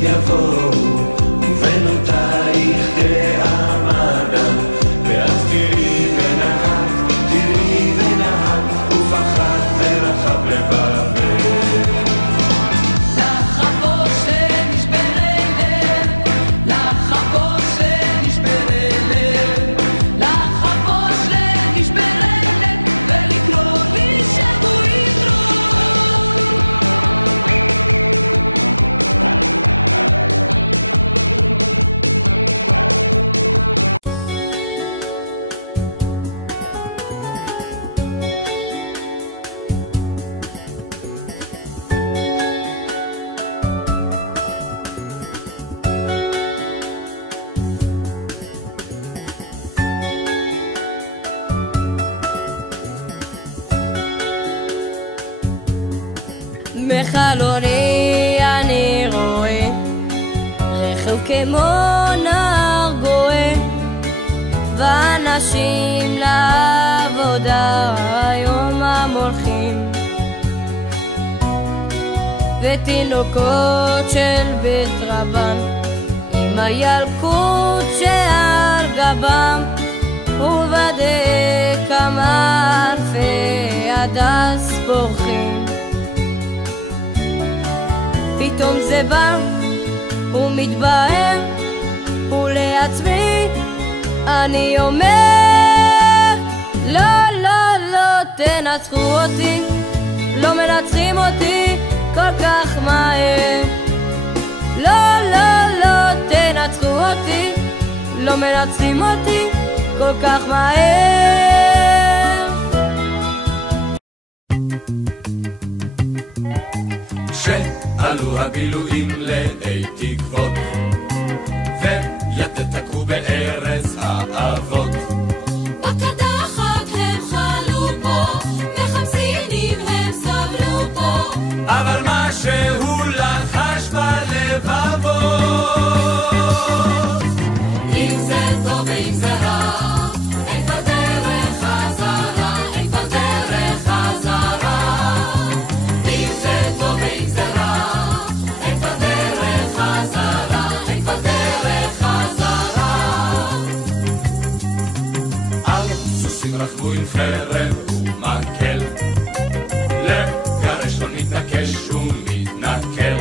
יבואו ובנותייך כעמדם ואז תראי ונהג ופחד ורחב לבבך בחלוני אני רואה רכב כמו נער גואה ואנשים לעבודה היום המולכים ותינוקות של בית רבן עם הילקוט שעל גבם ובדק כמה אלפי הדס בורחים פתאום זה בא ומתבהם ולעצמי אני אומר לא לא לא תנצחו אותי לא מנצחים אותי כל כך מהר לא לא לא תנצחו אותי לא מנצחים אותי כל כך מהר שעלו הבילויים לאי תקוות ויתתקו בארץ האבות בקדחת הם חלו פה מחפסינים הם סבלו פה אבל משהו לחש בלבבות אם זה טוב ואם זה רע אין כבר דרך חזרה אין כבר דרך חזרה אם זה טוב ואם זה רע אין כבר דרך חזרה אין כבר דרך חזרה על סוסים רכבו עם חרב ומקל לגרש לא מתנקש ומתנכל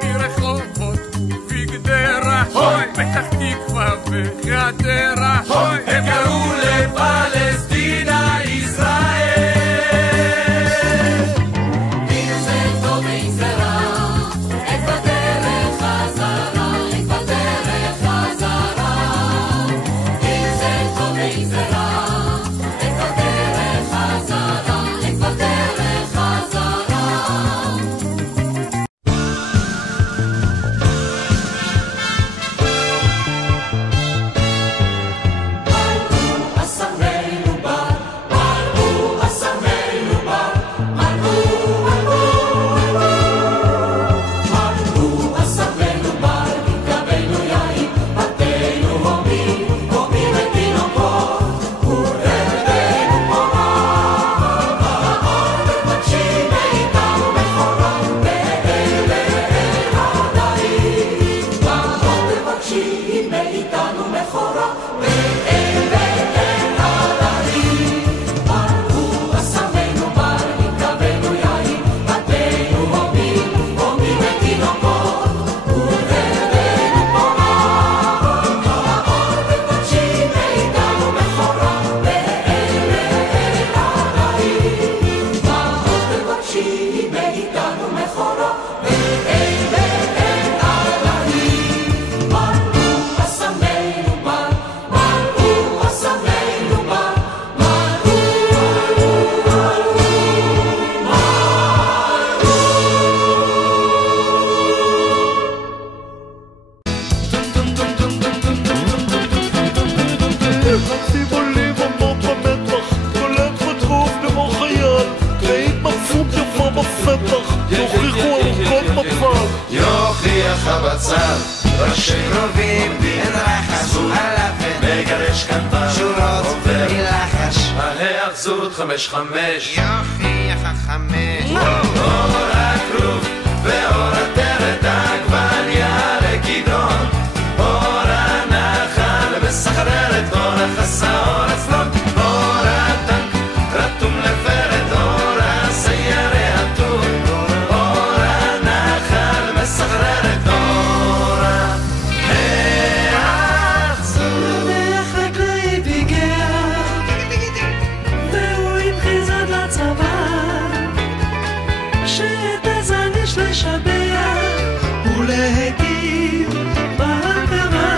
ברחובות ובגדרה פתח תקווה וחדרה הם קראו לפלסטינה ישראל אם זה טוב ואם זה רע אין כבר דרך חזרה אין כבר דרך חזרה אם זה טוב ואם זה רע אין כבר דרך חזרה אין כבר דרך חזרה ראשי קרובים אין רחש אלפן מגרש כאן בשורות ולחש ההאחזות 5-5 יופי החמש אור הכרוב ואור הטרד העגבניה ולהכיר בהכרה.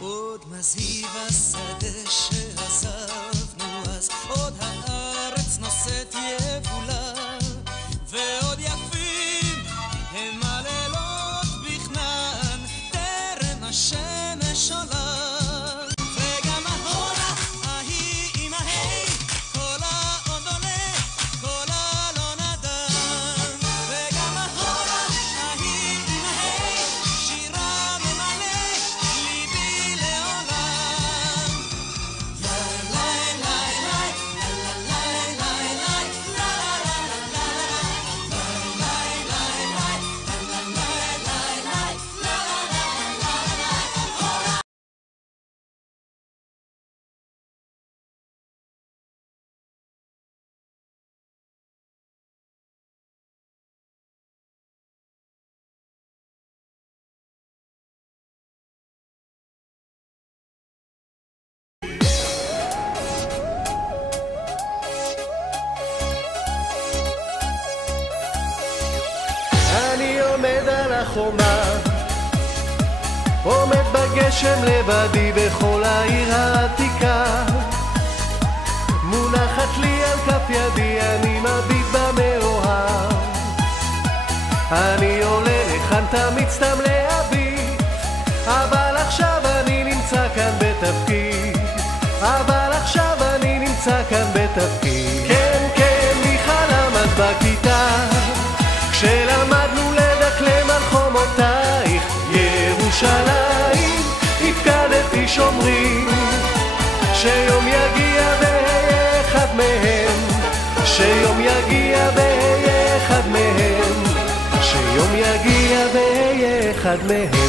עוד מזהיב השדה שעזבנו אז, עוד הארץ נושאת יבולה, ועוד יפים הם הלילות בכנען טרם השמש עולה, וגם ההורה ההיא עם ההי קולה עוד עולה, קולה לא נדן, וגם ההורה ההיא עם ההי שירה ממלא ליבי לעולם. אני עומד על החומה, עומד בגשם לבדי בכל העיר העתיקה, מונחת לי על כף ידי, אני מביט במאוהב. אני עולה לכאן תמיד סתם להביט, אבל עכשיו אני נמצא כאן בתפקיד, אבל עכשיו אני נמצא כאן בתפקיד. כן, כן, מיכל עמד בכיתה כשלמדנו לדקלם על חומותייך ירושלים, הפקדתי שומרים שיום יגיע ואהיה אחד מהם, שיום יגיע ואהיה אחד מהם, שיום יגיע ואהיה אחד מהם.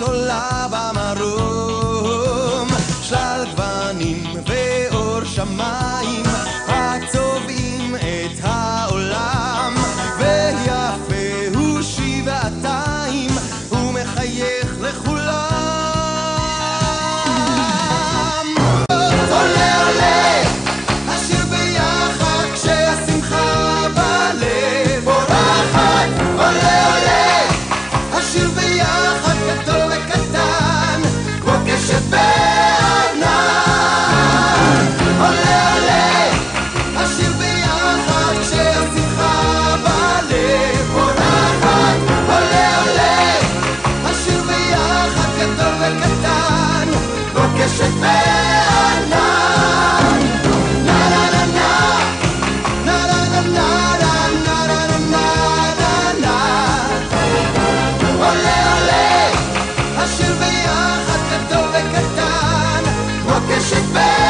עולה במרום, שלל גוונים ואור שמיים הצובעים את העולם, ויפה הוא שבעתיים ומחייך לכולם. עולה עולה השיר ביחד כשהשמחה בלב פורחת, עולה עולה השיר ביחד גדול וקטן כמו קשת בענן, קשת בענן. נה נה נה נה, נה נה נה נה נה נה נה נה נה. עולה עולה, השיר ביחד גדול וקטן, כמו קשת בענן.